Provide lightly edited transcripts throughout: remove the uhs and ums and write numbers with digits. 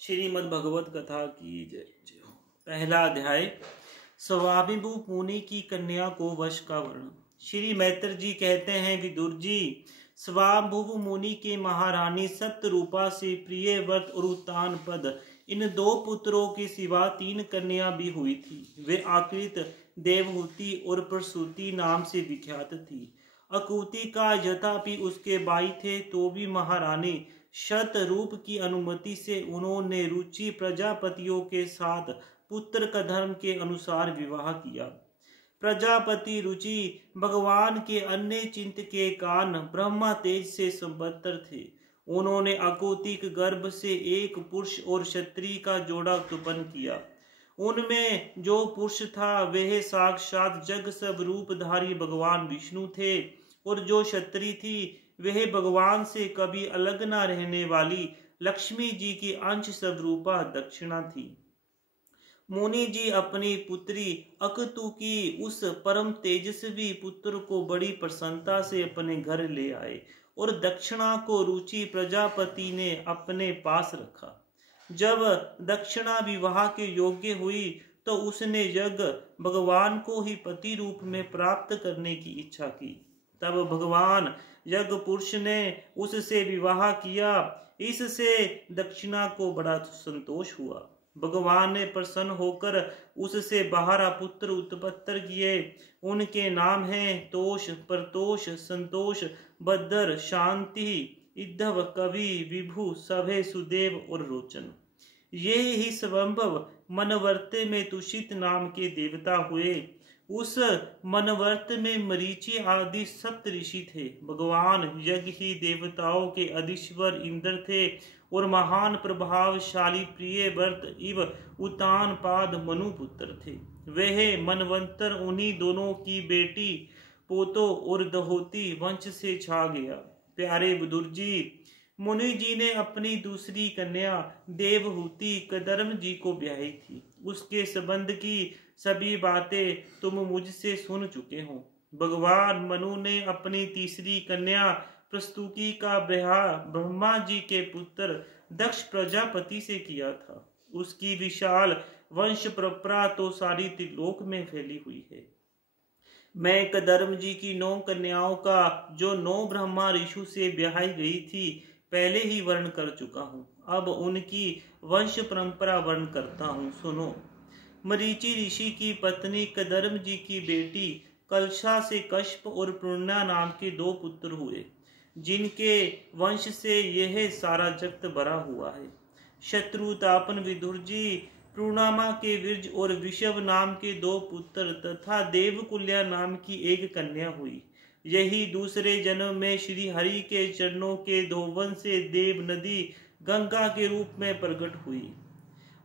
श्रीमद् भगवत कथा की जय जय हो। पहला अध्याय स्वामिभू मुनि की कन्या को वश का वर्णन। श्री मैत्र जी कहते हैं, विदुर जी, स्वामिभू मुनि के महारानी सत्यरूपा से प्रिय व्रत और उत्तान पद इन दो पुत्रों के सिवा 3 कन्या भी हुई थी। वे आकृत, देवहूति और प्रसूति नाम से विख्यात थी। अकुति का यद्यपि उसके भाई थे तो भी महारानी शतरूप की अनुमति से उन्होंने रुचि प्रजापतियों के साथ पुत्र का धर्म के अनुसार विवाह किया। प्रजापति रुचि भगवान के अन्य चिंत के कारण ब्रह्मा तेज से संबद्ध थे। उन्होंने अकुतिक गर्भ से एक पुरुष और क्षत्रिय का जोड़ा उत्पन्न किया। उनमें जो पुरुष था वह साक्षात जग सब रूपधारी भगवान विष्णु थे और जो क्षत्रिय थी वह भगवान से कभी अलग न रहने वाली लक्ष्मी जी की अंश स्वरूपा दक्षिणा थी। मुनि जी अपनी पुत्री अकतु की उस परम तेजस्वी पुत्र को बड़ी प्रसन्नता से अपने घर ले आए और दक्षिणा को रुचि प्रजापति ने अपने पास रखा। जब दक्षिणा विवाह के योग्य हुई तो उसने यज्ञ भगवान को ही पति रूप में प्राप्त करने की इच्छा की। तब भगवान यज्ञ पुरुष ने उससे विवाह किया। इससे दक्षिणा को बड़ा संतोष हुआ। भगवान ने प्रसन्न होकर उससे 12 पुत्र उत्पन्न किए। उनके नाम हैं तोष, प्रतोष, संतोष, भद्र, शांति, इद्धव, कवि, विभु, सभे, सुदेव और रोचन। ये ही स्वयंभव मनवर्त में तुषित नाम के देवता हुए। उस मनवर्त में मरीचि आदि सप्त ऋषि थे। भगवान यज्ञ ही देवताओं के अधीश्वर इंद्र थे और महान प्रभावशाली प्रिय व्रत इव उत्तान पाद मनुपुत्र थे। वह मनवंतर उन्हीं दोनों की बेटी पोतो और दहोती वंश से छा गया। प्यारे विदुर जी, मुनि जी ने अपनी दूसरी कन्या देवहूति कदर्म जी को ब्याही थी। उसके संबंध की सभी बातें तुम मुझसे सुन चुके हो। भगवान मनु ने अपनी तीसरी कन्या प्रस्तुति का ब्याह ब्रह्मा जी के पुत्र दक्ष प्रजापति से किया था। उसकी विशाल वंश परंपरा तो सारी त्रिलोक में फैली हुई है। मैं कदर्म जी की 9 कन्याओं का जो 9 ब्रह्मा ऋषि से ब्याही गई थी पहले ही वर्ण कर चुका हूँ। अब उनकी वंश परंपरा वर्ण करता हूँ, सुनो। मरीचि ऋषि की पत्नी कदर्म जी की बेटी कलशा से कश्यप और पूर्णा नाम के 2 पुत्र हुए, जिनके वंश से यह सारा जगत भरा हुआ है। शत्रुतापन विदुर जी, पूर्णमा के वीर्ज और विषव नाम के 2 पुत्र तथा देवकुल्या नाम की 1 कन्या हुई। यही दूसरे जन्म में श्री हरि के चरणों के धोवन से देव नदी गंगा के रूप में प्रकट हुई।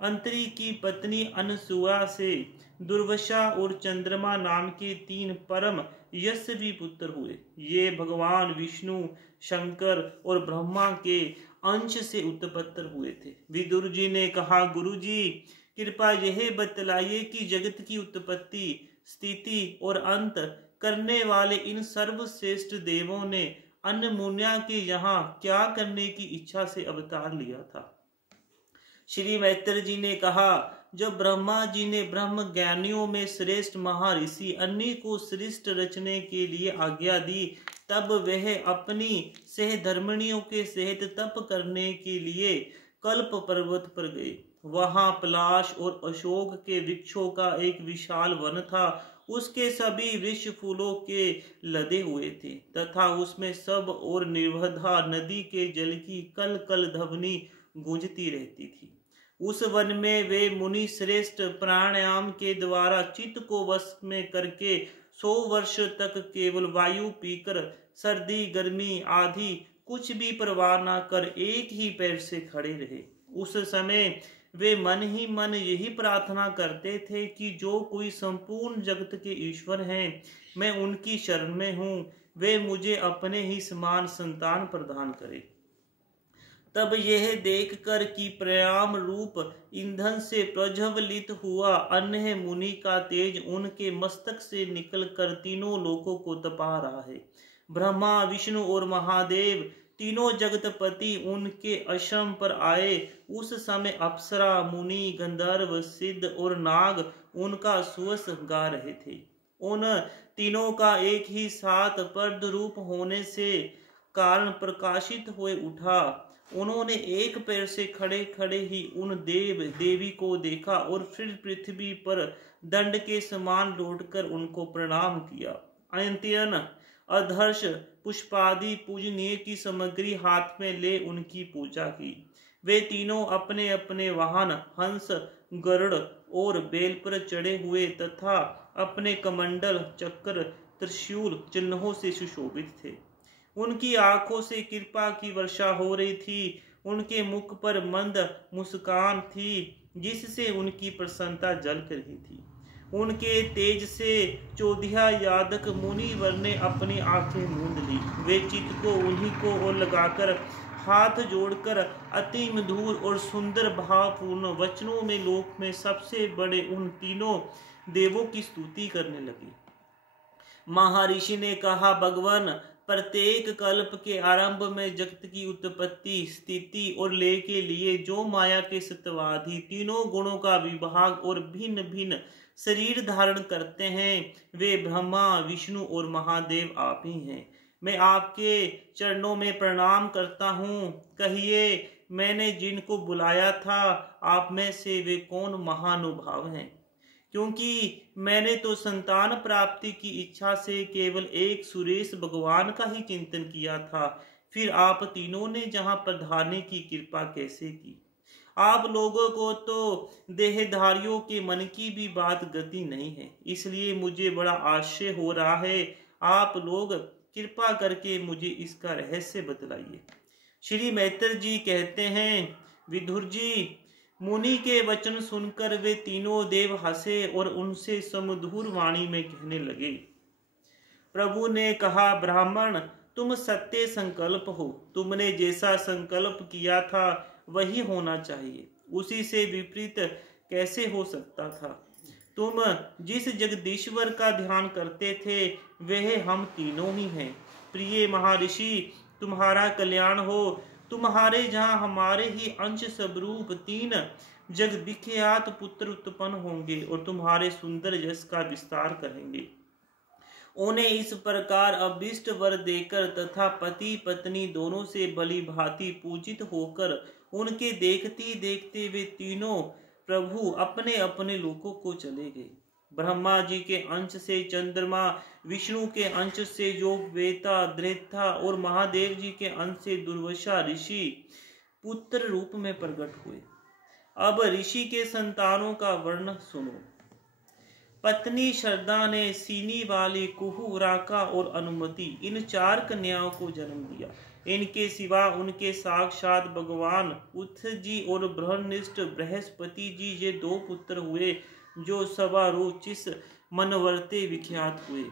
अंतरी की पत्नी अनसुआ से दुर्वशा और चंद्रमा नाम के 3 परम यशस्वी पुत्र हुए। ये भगवान विष्णु, शंकर और ब्रह्मा के अंश से उत्पन्न हुए थे। विदुर जी ने कहा, गुरु जी, कृपया यह बतलाइए कि जगत की उत्पत्ति, स्थिति और अंत करने वाले इन सर्वश्रेष्ठ देवों ने अन्य मुनिया के यहाँ क्या करने की इच्छा से अवतार लिया था। श्री मैत्र जी ने कहा, जब ब्रह्मा जी ने ब्रह्म ज्ञानियों में श्रेष्ठ महर्षि अन्य को श्रेष्ठ रचने के लिए आज्ञा दी, तब वह अपनी सहधर्मिणियों के सहित तप करने के लिए कल्प पर्वत पर गए। वहां पलाश और अशोक के वृक्षों का एक विशाल वन था। उसके सभी वृक्ष फूलों के लदे हुए थे तथा उसमें सब और निर्वधा नदी के जल की कल कल ध्वनि गूंजती रहती थी। उस वन में वे मुनि श्रेष्ठ प्राणायाम के द्वारा चित्त को वश में करके 100 वर्ष तक केवल वायु पीकर सर्दी गर्मी आदि कुछ भी परवाह न कर एक ही पैर से खड़े रहे। उस समय वे मन ही मन यही प्रार्थना करते थे कि जो कोई संपूर्ण जगत के ईश्वर हैं, मैं उनकी शरण में हूँ, वे मुझे अपने ही समान संतान प्रदान करें। तब यह देखकर कि प्रयाम रूप ईंधन से प्रज्वलित हुआ अन्य मुनि का तेज उनके मस्तक से निकलकर तीनों लोकों को तपा रहा है। ब्रह्मा, विष्णु और महादेव तीनों जगतपति उनके आश्रम पर आए। उस समय अप्सरा, मुनि, गंधर्व, सिद्ध और नाग उनका सुयस गा रहे थे। उन तीनों का एक ही साथ पर्द रूप होने से कारण प्रकाशित हुए उठा। उन्होंने एक पैर से खड़े खड़े ही उन देव देवी को देखा और फिर पृथ्वी पर दंड के समान लौटकर उनको प्रणाम किया। अयंत्यन अधर्ष पुष्पादि पूजनीय की सामग्री हाथ में ले उनकी पूजा की। वे तीनों अपने अपने वाहन हंस, गरुड़ और बेल पर चढ़े हुए तथा अपने कमंडल, चक्र, त्रिशूल चिन्हों से सुशोभित थे। उनकी आंखों से कृपा की वर्षा हो रही थी। उनके मुख पर मंद मुस्कान थी जिससे उनकी प्रसन्नता जल रही थी। उनके तेज से चौधिया यादक मुनिवर ने अपनी आंखें मूंद ली। वे चित्त को उन्हीं को और लगाकर हाथ जोड़कर अति मधुर और सुंदर भावपूर्ण वचनों में लोक में सबसे बड़े उन तीनों देवों की स्तुति करने लगे। महर्षि ने कहा, भगवान, प्रत्येक कल्प के आरंभ में जगत की उत्पत्ति, स्थिति और लय के लिए जो माया के सत्वाधि तीनों गुणों का विभाग और भिन्न भिन्न शरीर धारण करते हैं, वे ब्रह्मा, विष्णु और महादेव आप ही हैं। मैं आपके चरणों में प्रणाम करता हूँ। कहिए, मैंने जिनको बुलाया था, आप में से वे कौन महानुभाव हैं? क्योंकि मैंने तो संतान प्राप्ति की इच्छा से केवल एक सुरेश भगवान का ही चिंतन किया था। फिर आप तीनों ने जहां पधारने की कृपा कैसे की? आप लोगों को तो देहधारियों के मन की भी बात गति नहीं है, इसलिए मुझे बड़ा आश्चर्य हो रहा है। आप लोग कृपा करके मुझे इसका रहस्य बतलाइए। श्री मैत्र जी कहते हैं, विदुर जी, मुनि के वचन सुनकर वे तीनों देव हंसे और उनसे सुमधुर वाणी में कहने लगे। प्रभु ने कहा, ब्राह्मण, तुम सत्य संकल्प हो। तुमने जैसा संकल्प किया था वही होना चाहिए, उसी से विपरीत कैसे हो सकता था? तुम जिस जगदीश्वर का ध्यान करते थे वह हम तीनों ही हैं। प्रिय महर्षि, तुम्हारा कल्याण हो। तुम्हारे जहाँ हमारे ही अंश स्वरूप तीन जगविख्यात पुत्र उत्पन्न होंगे और तुम्हारे सुंदर यश का विस्तार करेंगे। उन्हें इस प्रकार अभीष्ट वर देकर तथा पति पत्नी दोनों से भली भांति पूजित होकर उनके देखते देखते वे तीनों प्रभु अपने अपने लोकों को चले गए। ब्रह्मा जी के अंश से चंद्रमा, विष्णु के अंश से योगवेता, द्रैथा और महादेव जी के अंश से दुर्वासा ऋषि पुत्र रूप में प्रकट हुए। अब ऋषि के संतानों का वर्णन सुनो। पत्नी श्रद्धा ने सीनी वाली कुहू, राका और अनुमति इन चार कन्याओं को जन्म दिया। इनके सिवा उनके साक्षात भगवान उथ जी और ब्रह्मनिष्ठ बृहस्पति जी ये दो पुत्र हुए जो सवारोचिस मनवर्ते विख्यात हुए।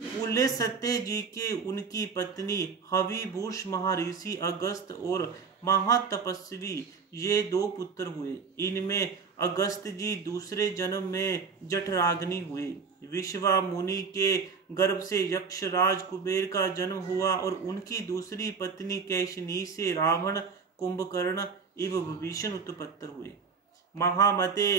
पुल्य सत्य जी के उनकी पत्नी हविभूष महर्षि अगस्त और महातपस्वी ये दो पुत्र हुए। इनमें अगस्त जी दूसरे जन्म में जठराग्नि हुए। विश्वा मुनि के गर्भ से यक्षराज कुबेर का जन्म हुआ और उनकी दूसरी पत्नी कैशनी से रावण, कुंभकर्ण एवं विभीषण उत्पन्न हुए। महामते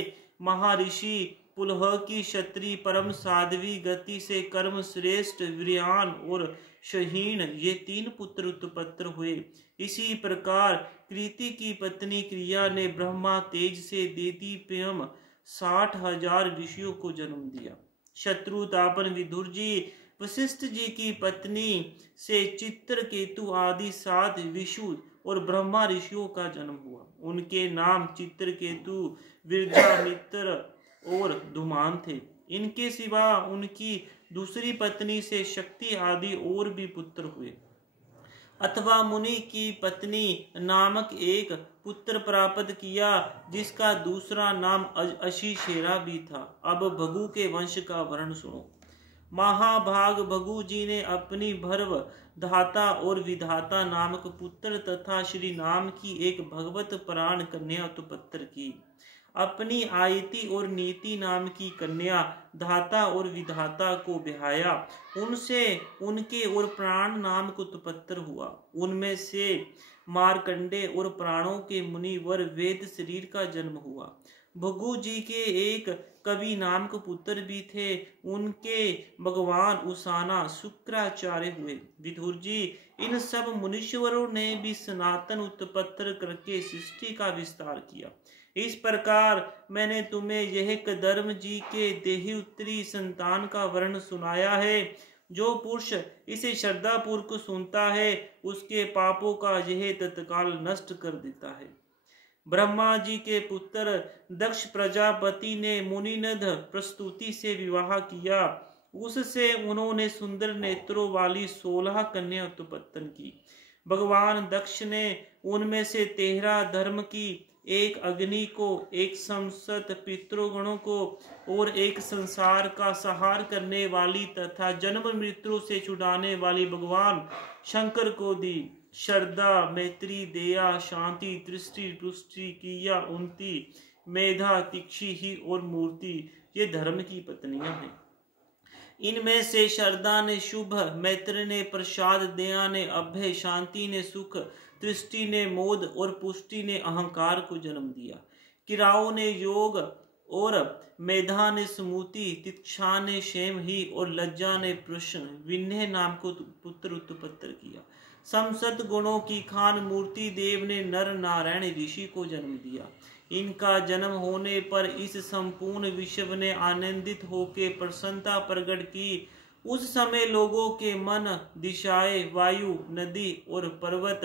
महर्षि पुलह की क्षत्रिय परम साध्वी गति से कर्म श्रेष्ठ वीर्यान और शहीन ये तीन पुत्र उत्पन्न हुए। इसी प्रकार कृति की पत्नी क्रिया ने ब्रह्मा तेज से देदीप्यम 60,000 ऋषियों को जन्म दिया। शत्रुतापन विदुर जी, वशिष्ठ जी की पत्नी से चित्रकेतु आदि 7 विशु और ब्रह्मा ऋषियों का जन्म हुआ। उनके नाम चित्रकेतु, विरजामित्र और धूमान थे। इनके सिवा उनकी दूसरी पत्नी से शक्ति आदि और भी पुत्र हुए। अथवा मुनि की पत्नी नामक एक पुत्र प्राप्त किया जिसका दूसरा नाम अशिशेरा भी था। अब भगु के वंश का वर्णन सुनो। महाभाग भगु जी ने अपनी भर्व धाता और विधाता नामक पुत्र तथा श्री नाम की एक भगवत प्राण कन्या उत्पन्न की। अपनी आयति और नीति नाम की कन्या धाता और विधाता को ब्याया। उनसे उनके और प्राण नाम को उत्पन्न हुआ। उनमें से मार्कंडे और प्राणों के मुनिवर वेद शरीर का जन्म हुआ। भृगु जी के एक कवि नाम के पुत्र भी थे। उनके भगवान उसाना शुक्राचार्य हुए। विदुर जी, इन सब मुनीश्वरों ने भी सनातन उत्पन्न करके सृष्टि का विस्तार किया। इस प्रकार मैंने तुम्हें यह कदर्म जी के देही उत्तरी संतान का वर्ण सुनाया है। जो पुरुष इसे श्रद्धापूर्वक सुनता है उसके पापों का यह तत्काल नष्ट कर देता है। ब्रह्मा जी के पुत्र दक्ष प्रजापति ने मुनिनद प्रस्तुति से विवाह किया। उससे उन्होंने सुंदर नेत्रों वाली 16 कन्या उत्पन्न की। भगवान दक्ष ने उनमें से 13 धर्म की, एक अग्नि को, एक संसत पितृगणों को और एक संसार का संहार करने वाली तथा जन्म मृत्यु से छुड़ाने वाली भगवान शंकर को दी। श्रद्धा, मैत्री, दया, शांति, दृष्टि, पुष्टि, किया, उन्नति, मेधा, तिक्षी ही और मूर्ति ये धर्म की पत्नियां हैं। इनमें से श्रद्धा ने शुभ, मैत्री ने प्रसाद, दया ने अभय, शांति ने सुख, दृष्टि ने मोद और पुष्टि ने अहंकार को जन्म दिया। किराओं ने योग और मेधा ने स्मृति, तिक्षा ने क्षेम ही और लज्जा ने प्रश्न, विनय नाम को पुत्र उत्पन्न किया। समसत गुणों की खान मूर्ति देव ने नर नारायण ऋषि को जन्म दिया। इनका जन्म होने पर इस संपूर्ण विश्व ने आनंदित होकर प्रसन्नता प्रकट की। उस समय लोगों के मन, दिशाएं, वायु, नदी और पर्वत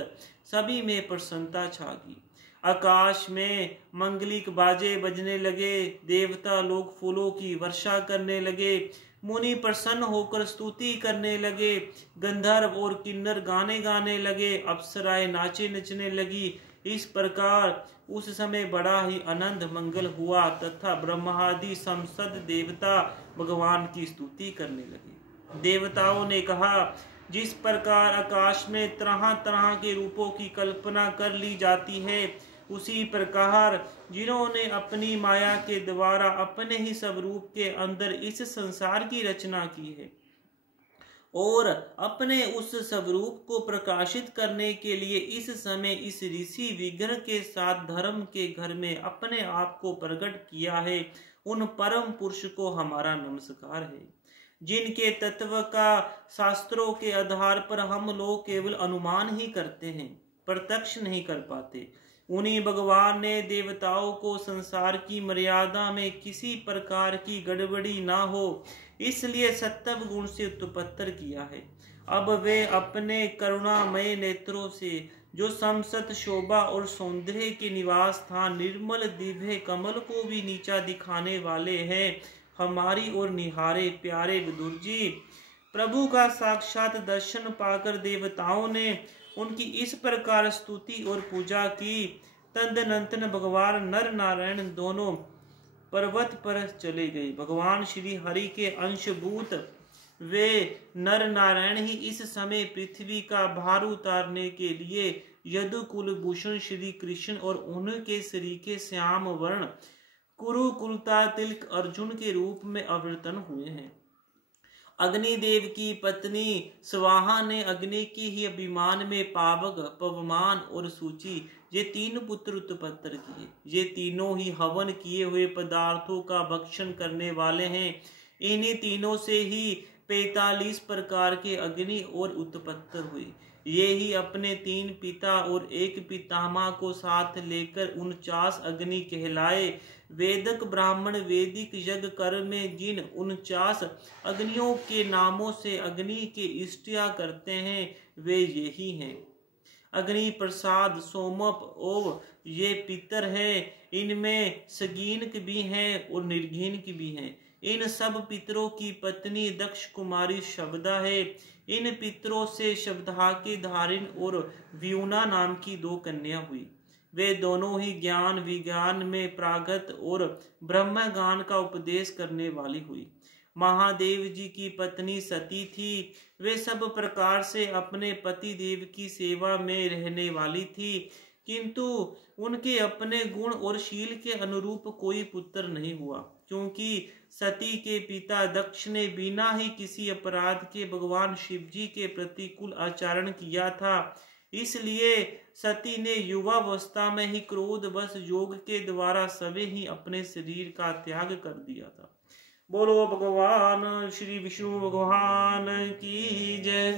सभी में प्रसन्नता छा गई। आकाश में मंगलिक बाजे बजने लगे। देवता लोग फूलों की वर्षा करने लगे। मुनि प्रसन्न होकर स्तुति करने लगे। गंधर्व और किन्नर गाने गाने लगे। अप्सराएं नाचे नचने लगी। इस प्रकार उस समय बड़ा ही आनंद मंगल हुआ तथा ब्रह्मादि समस्त देवता भगवान की स्तुति करने लगे। देवताओं ने कहा, जिस प्रकार आकाश में तरह तरह के रूपों की कल्पना कर ली जाती है, उसी प्रकार जिन्होंने अपनी माया के द्वारा अपने ही स्वरूप के अंदर इस संसार की रचना की है और अपने उस स्वरूप को प्रकाशित करने के लिए इस समय इस ऋषि विग्रह के साथ धर्म के घर में अपने आप को प्रकट किया है, उन परम पुरुष को हमारा नमस्कार है। जिनके तत्व का शास्त्रों के आधार पर हम लोग केवल अनुमान ही करते हैं, प्रत्यक्ष नहीं कर पाते, उन्हीं भगवान ने देवताओं को संसार की मर्यादा में किसी प्रकार की गड़बड़ी ना हो इसलिए सत्व गुण से उत्पन्न किया है। अब वे अपने करुणामय नेत्रों से जो समसत शोभा और सौंदर्य के निवास स्थान निर्मल दिव्य कमल को भी नीचा दिखाने वाले हैं, हमारी और निहारे प्यारे विदुर जी। प्रभु का साक्षात दर्शन पाकर देवताओं ने उनकी इस प्रकार स्तुति और पूजा की। तदनंतर भगवान नर नारायण दोनों पर्वत पर चले गए। भगवान श्री हरि के अंशभूत वे नर नारायण ही इस समय पृथ्वी का भार उतारने के लिए यदु कुलभूषण श्री कृष्ण और उनके श्री के श्याम वर्ण कुरुकुलता तिलक अर्जुन के रूप में अवतरण हुए हैं। अग्निदेव की पत्नी स्वाहा ने अग्नि की ही अभिमान में पावक, पवमान और सूची ये 3 पुत्र उत्पन्न किए। ये तीनों ही हवन किए हुए पदार्थों का भक्षण करने वाले हैं। इन्हीं तीनों से ही 45 प्रकार के अग्नि और उत्पन्न हुए। ये ही अपने 3 पिता और 1 पितामह को साथ लेकर 49 अग्नि कहलाए। वेदक ब्राह्मण वैदिक यज्ञ कर्म में जिन 49 अग्नियों के नामों से अग्नि की स्तुति करते हैं वे यही हैं। अग्नि प्रसाद, सोमप और ये पितर हैं। इनमें सगीनक भी हैं और निर्घीनक भी हैं। इन सब पितरों की पत्नी दक्ष कुमारी शब्दा है। इन पितरों से शब्दा की धारिण और व्यूना नाम की 2 कन्या हुई। वे दोनों ही ज्ञान विज्ञान में प्रागत और ब्रह्मज्ञान का उपदेश करने वाली हुई। महादेव जी की पत्नी सती थी। वे सब प्रकार से अपने पति देव की सेवा में रहने वाली थी, किंतु उनके अपने गुण और शील के अनुरूप कोई पुत्र नहीं हुआ, क्योंकि सती के पिता दक्ष ने बिना ही किसी अपराध के भगवान शिव जी के प्रतिकूल आचरण किया था। इसलिए सती ने युवावस्था में ही क्रोधवश योग के द्वारा सभी ही अपने शरीर का त्याग कर दिया था। बोलो भगवान श्री विष्णु भगवान की जय।